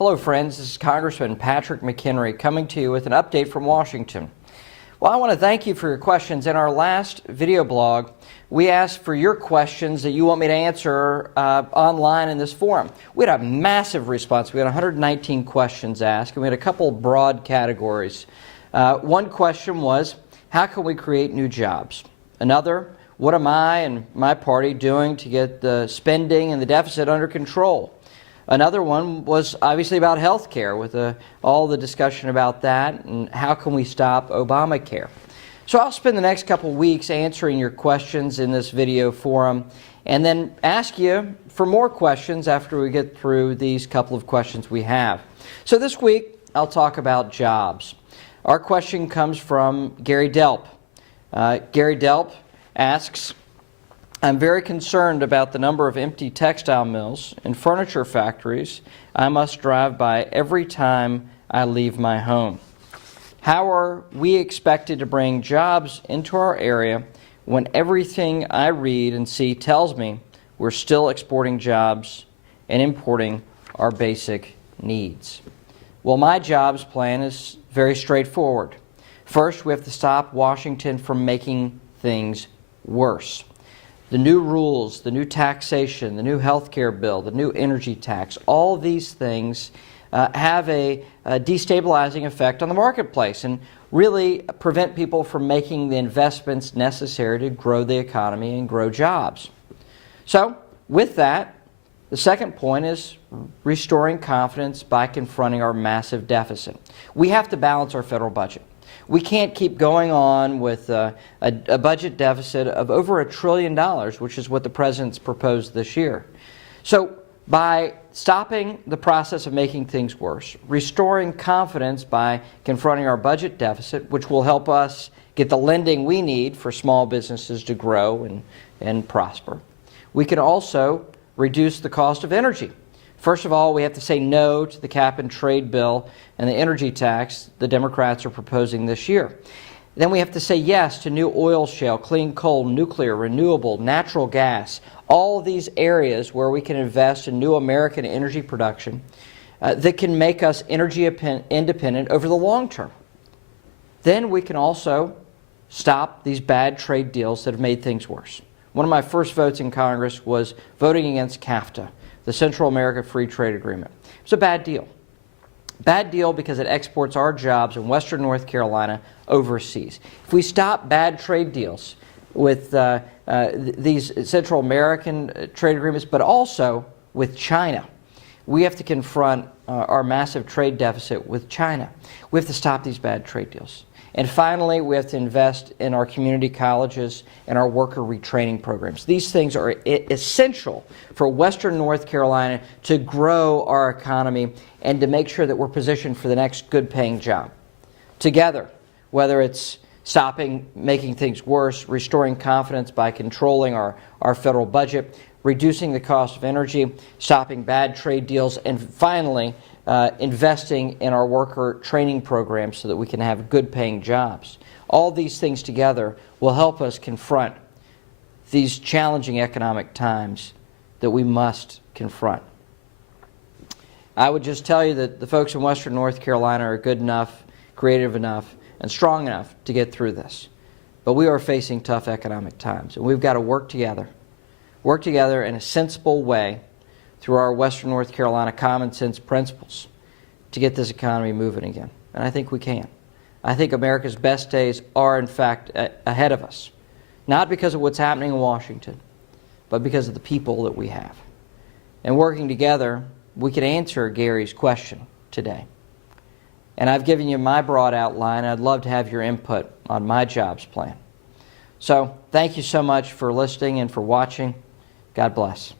Hello friends, this is Congressman Patrick McHenry coming to you with an update from Washington. Well, I want to thank you for your questions. In our last video blog, we asked for your questions that you want me to answer online in this forum. We had a massive response. We had 119 questions asked, and we had a couple broad categories. One question was, how can we create new jobs? Another, what am I and my party doing to get the spending and the deficit under control? Another one was obviously about health care, with all the discussion about that and how can we stop Obamacare. So I'll spend the next couple weeks answering your questions in this video forum and then ask you for more questions after we get through these couple of questions we have. So this week I'll talk about jobs. Our question comes from Gary Delp. Gary Delp asks, I'm very concerned about the number of empty textile mills and furniture factories I must drive by every time I leave my home. How are we expected to bring jobs into our area when everything I read and see tells me we're still exporting jobs and importing our basic needs? Well, my jobs plan is very straightforward. First, we have to stop Washington from making things worse. The new rules, the new taxation, the new health care bill, the new energy tax, all these things have a destabilizing effect on the marketplace and really prevent people from making the investments necessary to grow the economy and grow jobs. So, with that, the second point is restoring confidence by confronting our massive deficit. We have to balance our federal budget. We can't keep going on with a budget deficit of over $1 trillion, which is what the President's proposed this year. So by stopping the process of making things worse, restoring confidence by confronting our budget deficit, which will help us get the lending we need for small businesses to grow and prosper, we can also reduce the cost of energy. First of all, we have to say no to the cap-and-trade bill and the energy tax the Democrats are proposing this year. Then we have to say yes to new oil shale, clean coal, nuclear, renewable, natural gas, all these areas where we can invest in new American energy production that can make us energy independent over the long term. Then we can also stop these bad trade deals that have made things worse. One of my first votes in Congress was voting against CAFTA, the Central America Free Trade Agreement. It's a bad deal. Bad deal because it exports our jobs in Western North Carolina overseas. If we stop bad trade deals with these Central American trade agreements, but also with China, we have to confront our massive trade deficit with China. We have to stop these bad trade deals. And finally, we have to invest in our community colleges and our worker retraining programs. These things are essential for Western North Carolina to grow our economy and to make sure that we're positioned for the next good-paying job. Together, whether it's stopping making things worse, restoring confidence by controlling our federal budget, reducing the cost of energy, stopping bad trade deals, and finally, investing in our worker training programs so that we can have good-paying jobs. All these things together will help us confront these challenging economic times that we must confront. I would just tell you that the folks in Western North Carolina are good enough, creative enough, and strong enough to get through this. But we are facing tough economic times, and we've got to work together in a sensible way through our Western North Carolina common sense principles to get this economy moving again. And I think we can. I think America's best days are, in fact, ahead of us. Not because of what's happening in Washington, but because of the people that we have. And working together, we can answer Gary's question today. And I've given you my broad outline. I'd love to have your input on my jobs plan. So, thank you so much for listening and for watching. God bless.